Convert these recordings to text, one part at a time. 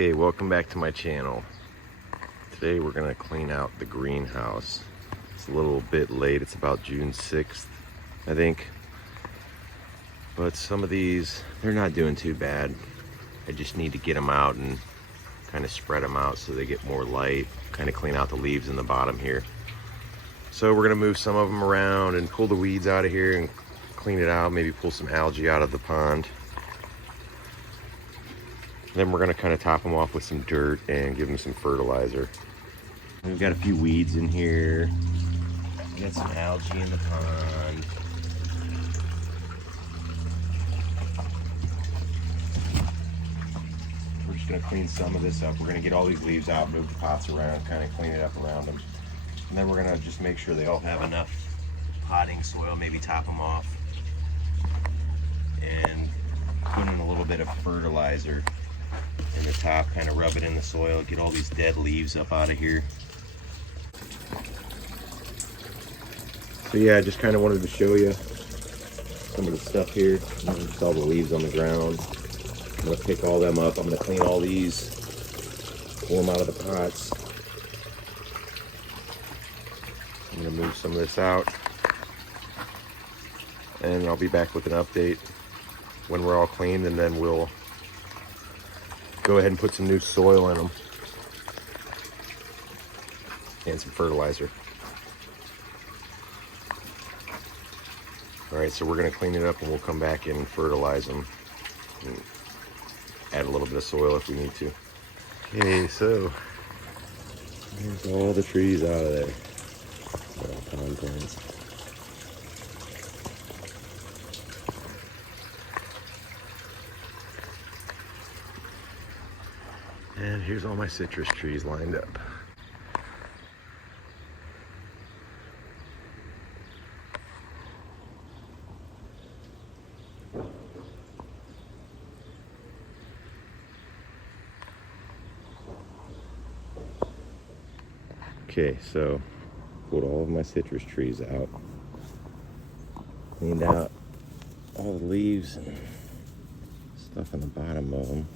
Okay, welcome back to my channel. Today we're gonna clean out the greenhouse. It's a little bit late, it's about June 6th, I think. But some of these, they're not doing too bad. I just need to get them out and kind of spread them out so they get more light, kind of clean out the leaves in the bottom here. So we're gonna move some of them around and pull the weeds out of here and clean it out, maybe pull some algae out of the pond. Then we're gonna kind of top them off with some dirt and give them some fertilizer. We've got a few weeds in here. We got some algae in the pond. We're just gonna clean some of this up. We're gonna get all these leaves out, move the pots around, kind of clean it up around them. And then we're gonna just make sure they all have enough potting soil, maybe top them off. And put in a little bit of fertilizer in the top, kind of rub it in the soil, get all these dead leaves up out of here. So yeah, I just kind of wanted to show you some of the stuff here. Just all the leaves on the ground. I'm gonna pick all them up. I'm gonna clean all these, pull them out of the pots. I'm gonna move some of this out, and I'll be back with an update when we're all cleaned, and then we'll go ahead and put some new soil in them and some fertilizer. All right, so we're gonna clean it up and we'll come back and fertilize them and add a little bit of soil if we need to. Okay, so there's all the trees out of there. All pond plants. And here's all my citrus trees lined up. Okay, so pulled all of my citrus trees out, cleaned out all the leaves and stuff on the bottom of them.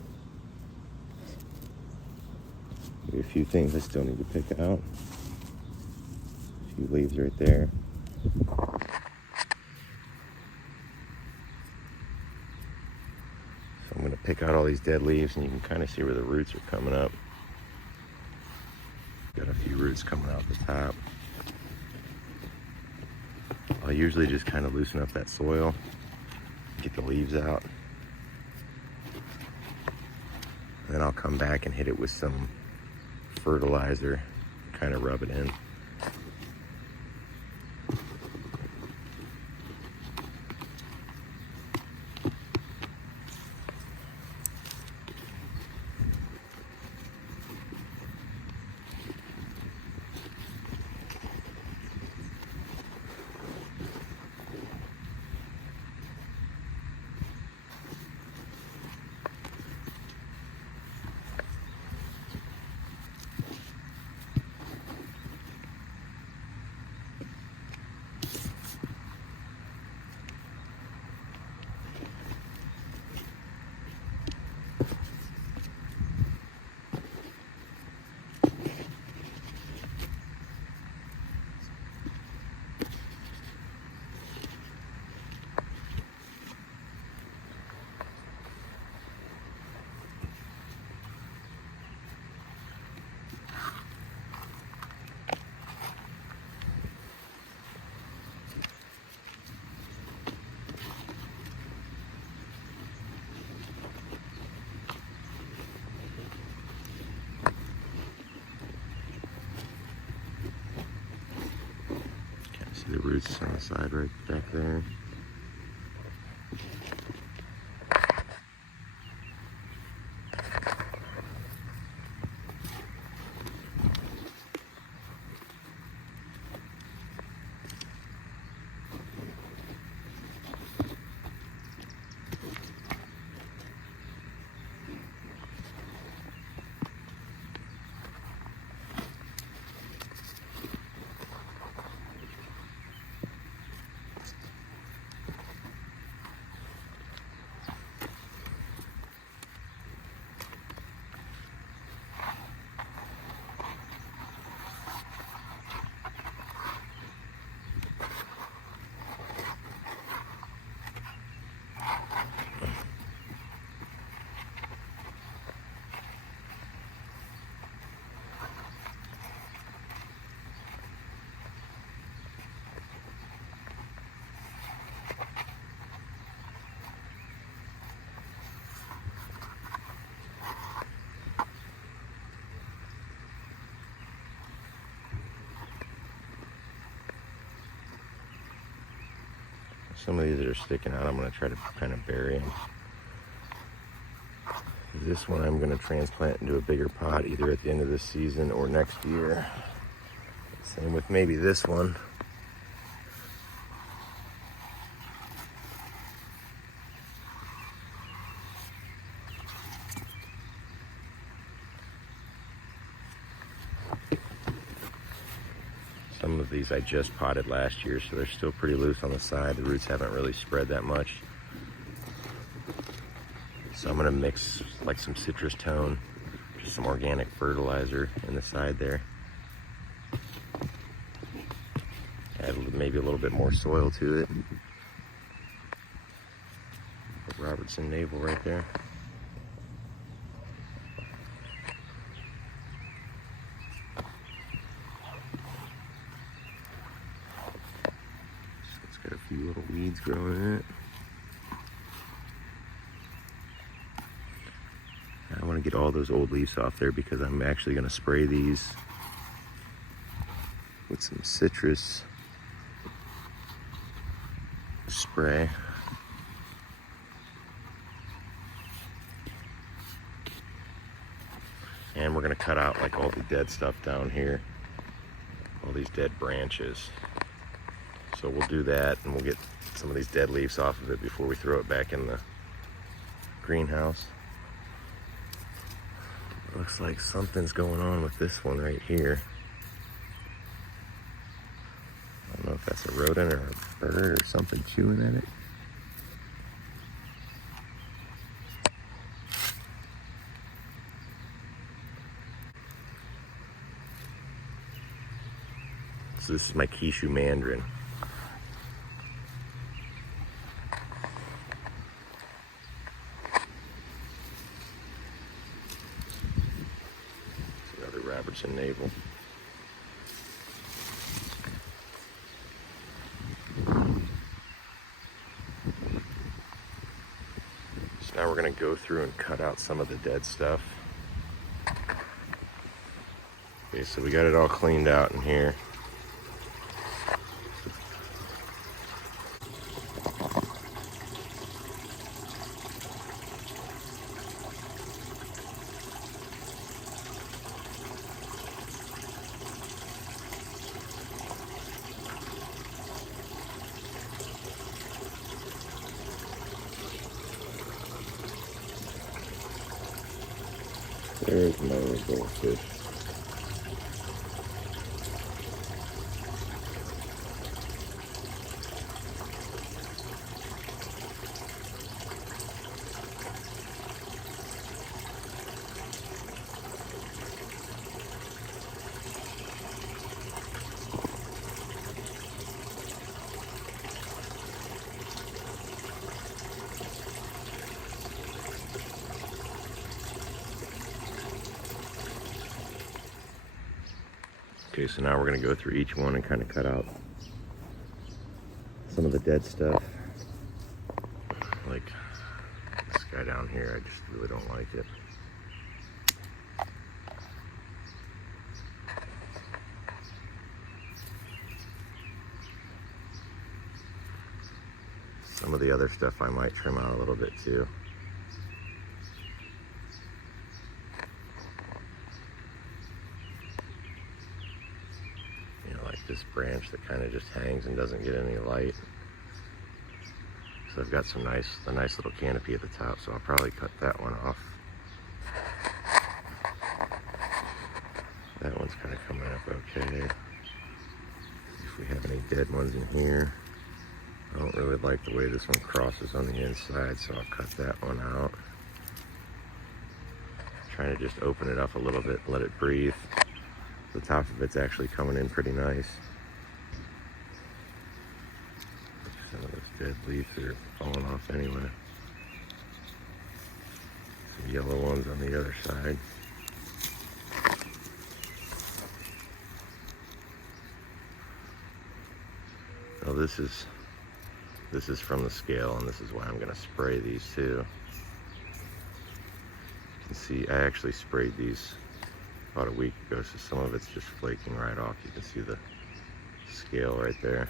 Maybe a few things I still need to pick out. A few leaves right there. So I'm going to pick out all these dead leaves, and you can kind of see where the roots are coming up. Got a few roots coming out the top. I'll usually just kind of loosen up that soil, get the leaves out. And then I'll come back and hit it with some fertilizer, kind of rub it in. See the roots on the side right back there. Some of these that are sticking out, I'm going to try to kind of bury them. This one I'm going to transplant into a bigger pot either at the end of this season or next year. Same with maybe this one. Some of these I just potted last year, so they're still pretty loose on the side. The roots haven't really spread that much. So I'm gonna mix like some citrus tone, just some organic fertilizer in the side there. Add maybe a little bit more soil to it. Put Robertson navel right there. It's got a few little weeds growing in it. I want to get all those old leaves off there because I'm actually going to spray these with some citrus spray. And we're going to cut out like all the dead stuff down here, all these dead branches. So we'll do that and we'll get some of these dead leaves off of it before we throw it back in the greenhouse. Looks like something's going on with this one right here. I don't know if that's a rodent or a bird or something chewing at it. So this is my Kishu mandarin. Robertson navel. So now we're going to go through and cut out some of the dead stuff. Okay, so we got it all cleaned out in here. There's my little goldfish. Okay, so now we're going to go through each one and kind of cut out some of the dead stuff. Like this guy down here, I just really don't like it. Some of the other stuff I might trim out a little bit too. This branch that kind of just hangs and doesn't get any light. So I've got a nice little canopy at the top, so I'll probably cut that one off. That one's kind of coming up okay. See if we have any dead ones in here. I don't really like the way this one crosses on the inside, so I'll cut that one out. Trying to just open it up a little bit, let it breathe. The top of it's actually coming in pretty nice. Some of those dead leaves are falling off anyway. Some yellow ones on the other side. Now this is from the scale, and this is why I'm going to spray these too. You can see I actually sprayed these about a week ago, so some of it's just flaking right off. You can see the scale right there.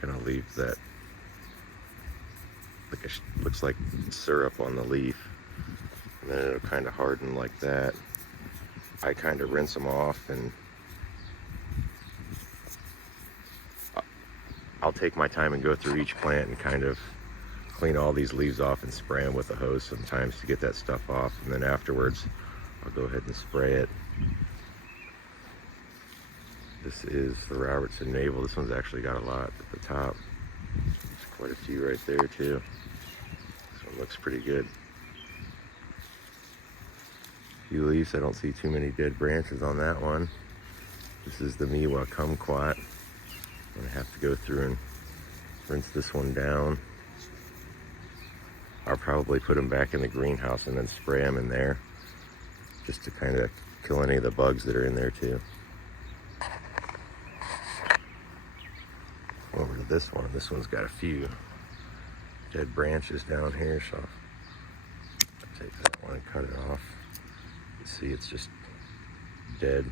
Kind of leave that, like looks like syrup on the leaf, and then it'll kind of harden like that. I kind of rinse them off, and I'll take my time and go through each plant and kind of clean all these leaves off and spray them with a hose sometimes to get that stuff off, and then afterwards I'll go ahead and spray it. This is the Robertson Navel. This one's actually got a lot at the top. There's quite a few right there too. This one looks pretty good. Few leaves. I don't see too many dead branches on that one. This is the Miwa Kumquat. I'm gonna have to go through and rinse this one down. I'll probably put them back in the greenhouse and then spray them in there, just to kind of kill any of the bugs that are in there too. Over to this one. This one's got a few dead branches down here, so I'll take that one and cut it off. You see, it's just dead.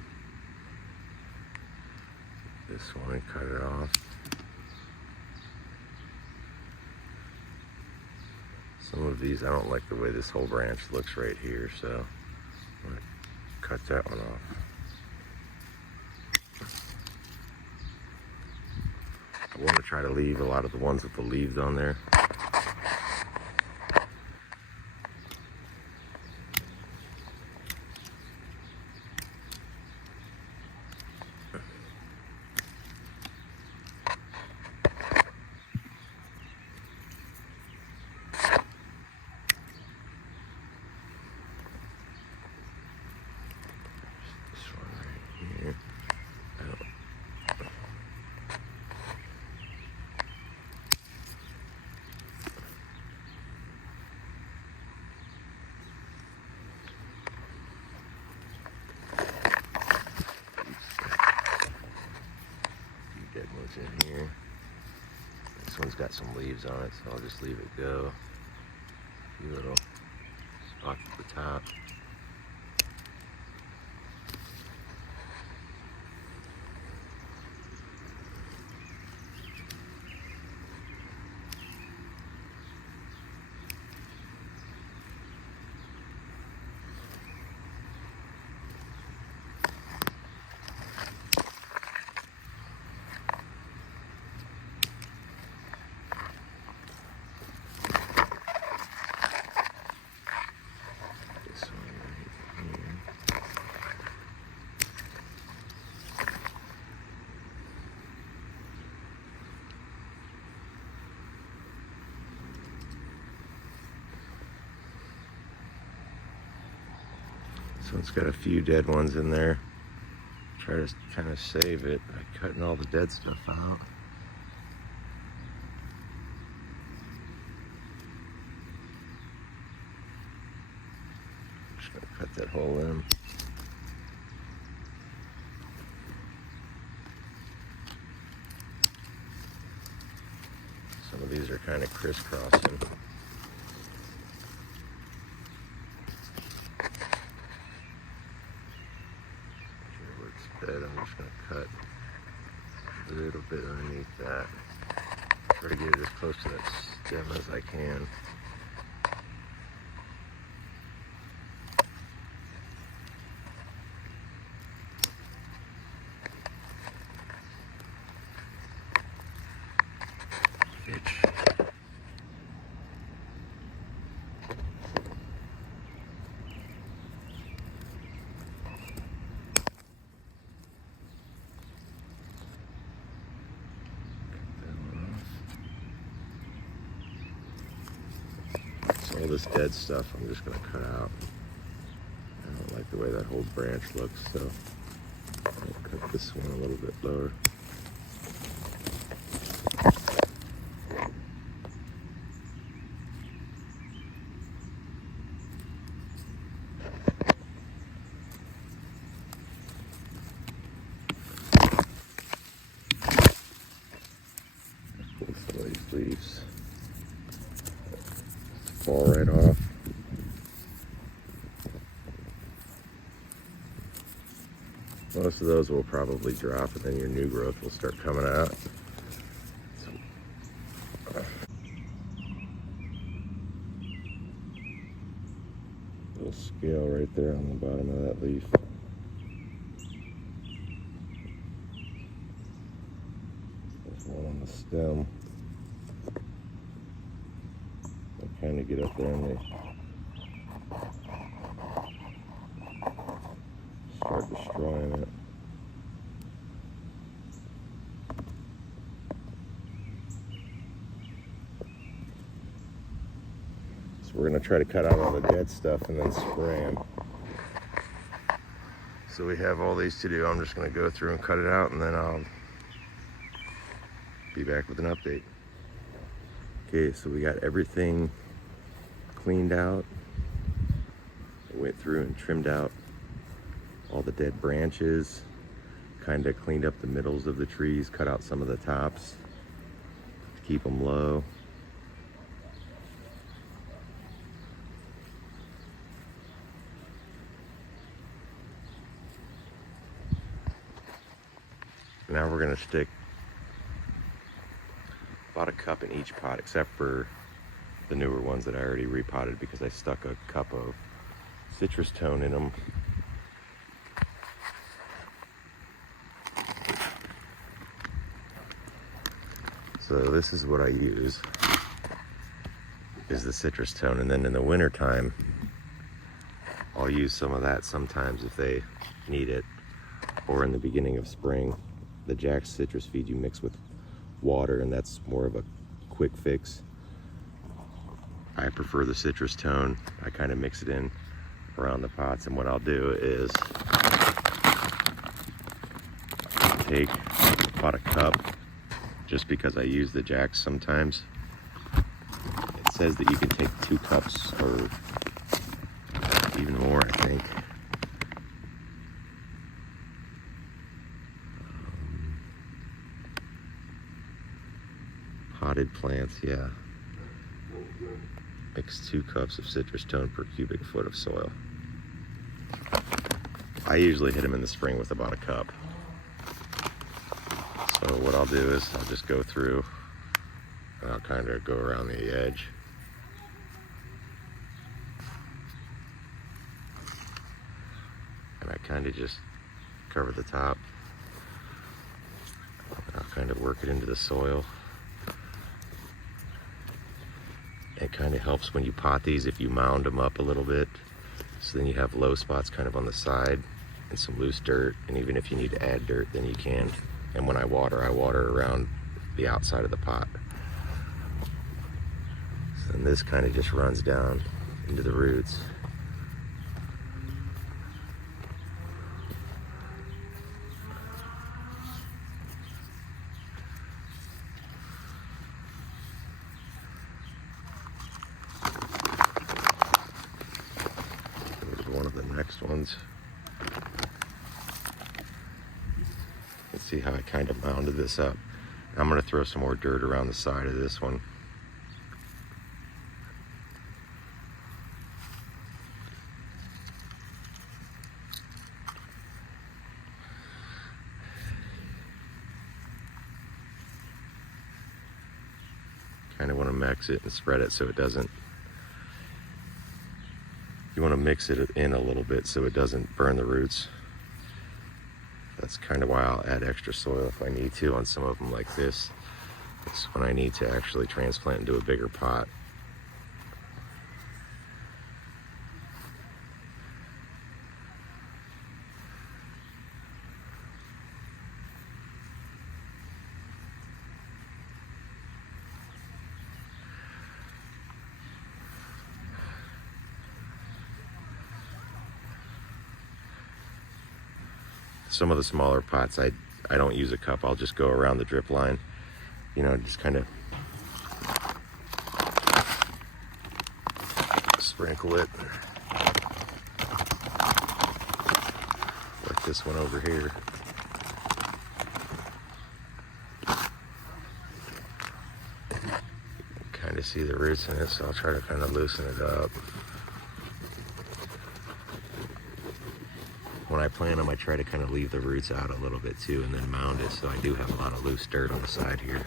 This one and cut it off. Some of these, I don't like the way this whole branch looks right here, so I'm gonna cut that one off. I want to try to leave a lot of the ones with the leaves on there. In here. This one's got some leaves on it, so I'll just leave it go. A few little spots at the top. So it's got a few dead ones in there. Try to kind of save it by cutting all the dead stuff out. Just gonna cut that whole limb. Some of these are kind of crisscrossing. I'm just going to cut a little bit underneath that. Try to get it as close to that stem as I can. All this dead stuff I'm just going to cut out. I don't like the way that whole branch looks, so I'll cut this one a little bit lower. Pull some of these leaves. Fall right off. Most of those will probably drop, and then your new growth will start coming out. So little scale right there on the bottom of that leaf. There's one on the stem. They kind of get up there and they start destroying it. So we're going to try to cut out all the dead stuff and then spray them. So we have all these to do. I'm just going to go through and cut it out, and then I'll be back with an update. Okay, so we got everything cleaned out. I went through and trimmed out all the dead branches, kind of cleaned up the middles of the trees, cut out some of the tops to keep them low. Now we're going to stick about a cup in each pot, except for the newer ones that I already repotted because I stuck a cup of citrus tone in them. So this is what I use, is the citrus tone, and then in the winter time I'll use some of that sometimes if they need it, or in the beginning of spring. The Jack's citrus feed you mix with water, and that's more of a quick fix. I prefer the citrus tone. I kind of mix it in around the pots, and what I'll do is take about a cup, just because I use the Jack's sometimes. It says that you can take 2 cups or even more, I think. Potted plants, yeah. Mix 2 cups of citrus tone per cubic foot of soil. I usually hit them in the spring with about a cup. So what I'll do is I'll just go through and I'll kind of go around the edge. And I kind of just cover the top. And I'll kind of work it into the soil. It kind of helps when you pot these if you mound them up a little bit, so then you have low spots kind of on the side and some loose dirt, and even if you need to add dirt, then you can. And when I water around the outside of the pot. So then this kind of just runs down into the roots. One of the next ones. Let's see how I kind of mounded this up. I'm going to throw some more dirt around the side of this one. Kind of want to mix it and spread it so it doesn't. You want to mix it in a little bit so it doesn't burn the roots. That's kind of why I'll add extra soil if I need to on some of them like this. It's when I need to actually transplant into a bigger pot. Some of the smaller pots, I don't use a cup. I'll just go around the drip line, you know, just kind of sprinkle it. Like this one over here. Kind of see the roots in it, so I'll try to kind of loosen it up. When I plant them, I try to kind of leave the roots out a little bit too, and then mound it, so I do have a lot of loose dirt on the side here.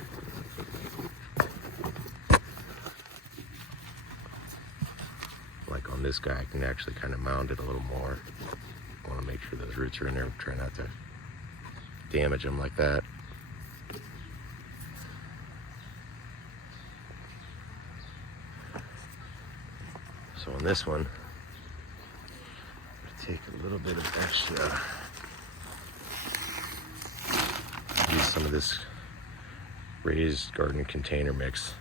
Like like on this guy, I can actually kind of mound it a little more. I want to make sure those roots are in there. Try not to damage them like that. So on this one, I'm going to take a little bit of extra, use some of this raised garden container mix.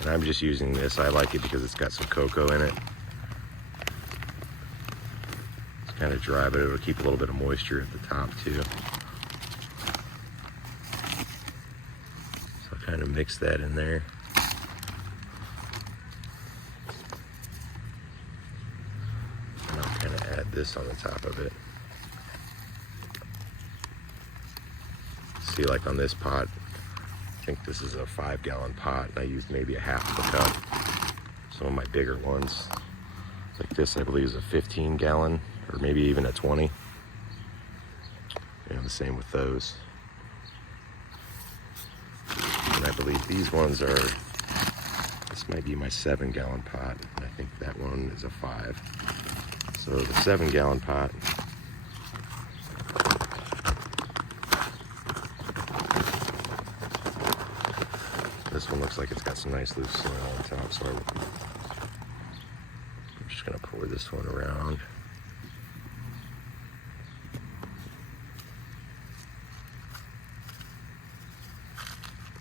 And I'm just using this. I like it because it's got some cocoa in it. It's kind of dry, but it'll keep a little bit of moisture at the top too. So I'll kind of mix that in there. And I'll kind of add this on the top of it. See, like on this pot, I think this is a 5-gallon pot, and I used maybe a half of a cup. Some of my bigger ones, like this, I believe is a 15-gallon, or maybe even a 20. And the same with those. And I believe these ones are, this might be my 7-gallon pot, and I think that one is a 5. So the 7-gallon pot, this one looks like it's got some nice loose soil on top, so I'm just going to pour this one around.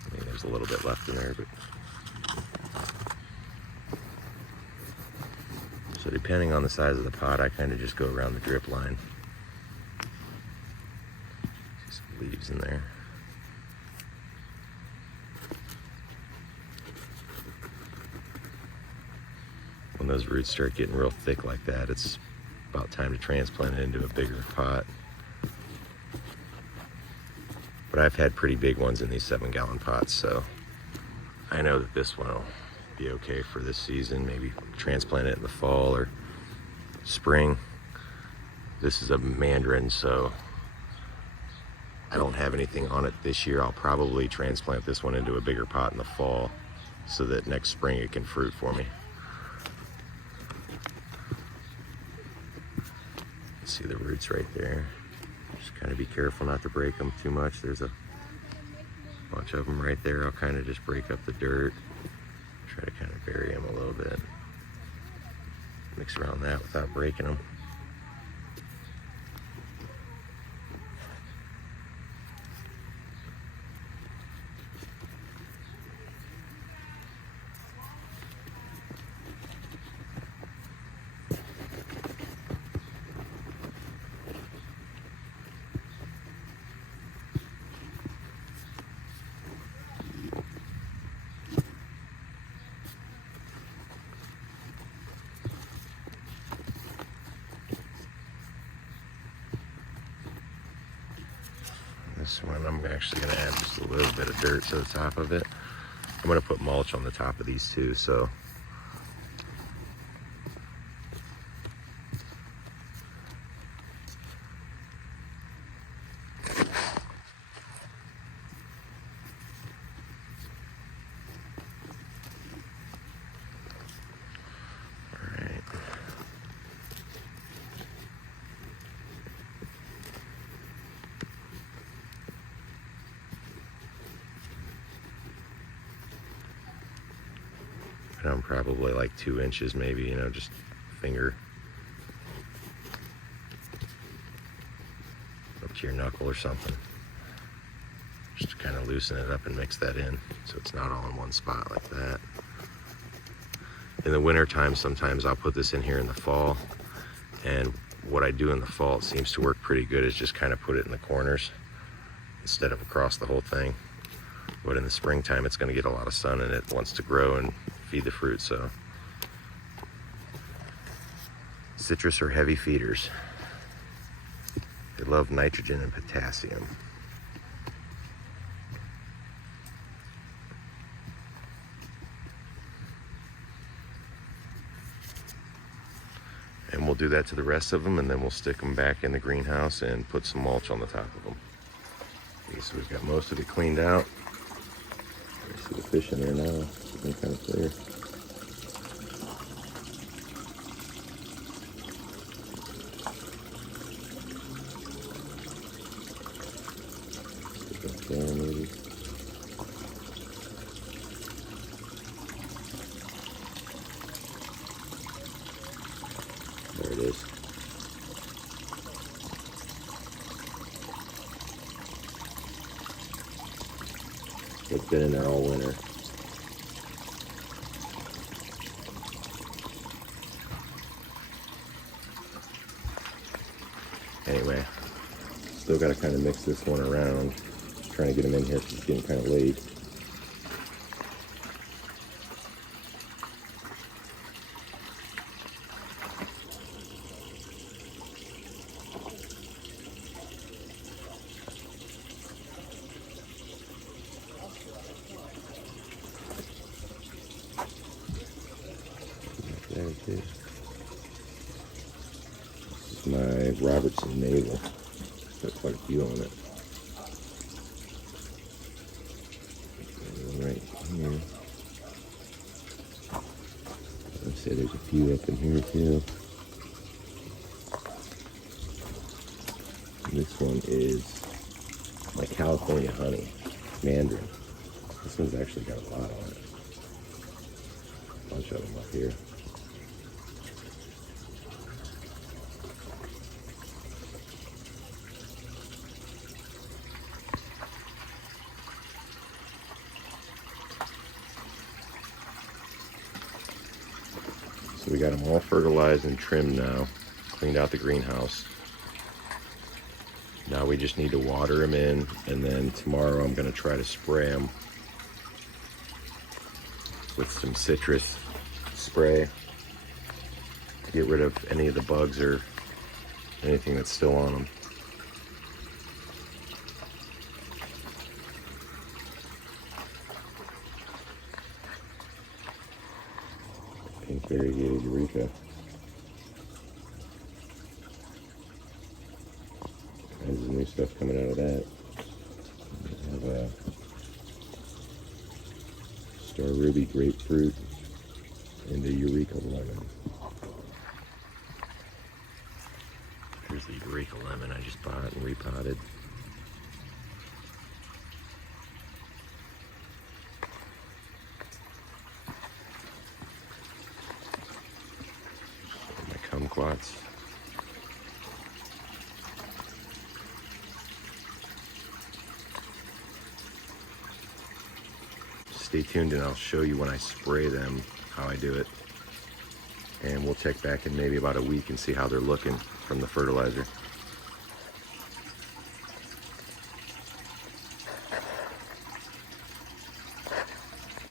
I mean, there's a little bit left in there, but so depending on the size of the pot, I kind of just go around the drip line. See some leaves in there. When those roots start getting real thick like that, it's about time to transplant it into a bigger pot. But I've had pretty big ones in these 7-gallon pots, so I know that this one will be okay for this season. Maybe transplant it in the fall or spring. This is a mandarin, so I don't have anything on it this year. I'll probably transplant this one into a bigger pot in the fall so that next spring it can fruit for me. See the roots right there. Just kind of be careful not to break them too much. There's a bunch of them right there. I'll kind of just break up the dirt. Try to kind of bury them a little bit. Mix around that without breaking them. This one I'm actually going to add just a little bit of dirt to the top of it. I'm going to put mulch on the top of these too, so I'm probably like 2 inches maybe, you know, just finger up to your knuckle or something. Just to kind of loosen it up and mix that in so it's not all in one spot like that. In the winter time, sometimes I'll put this in here in the fall, and what I do in the fall, it seems to work pretty good, is just kind of put it in the corners instead of across the whole thing. But in the springtime, it's going to get a lot of sun and it wants to grow and feed the fruit. So citrus are heavy feeders. They love nitrogen and potassium. And we'll do that to the rest of them, and then we'll stick them back in the greenhouse and put some mulch on the top of them. Okay, so we've got most of it cleaned out. I see the fish in there now. It's looking kind of clear. It's been in there all winter. Anyway, still got to kind of mix this one around. Trying to get them in here because it's getting kind of late. This is my Robertson navel. Got quite a few on it. Right here. Let's say there's a few up in here too. And this one is my California honey, mandarin. This one's actually got a lot on it. A bunch of them up here. So we got them all fertilized and trimmed now. Cleaned out the greenhouse. Now we just need to water them in, and then tomorrow I'm going to try to spray them with some citrus spray to get rid of any of the bugs or anything that's still on them. Pink variegated Eureka. Kinds of new stuff coming out of that. We have a Star Ruby grapefruit and the Eureka lemon. Here's the Eureka lemon I just bought and repotted. My kumquats. Stay tuned and I'll show you when I spray them how I do it. And we'll check back in maybe about a week and see how they're looking from the fertilizer.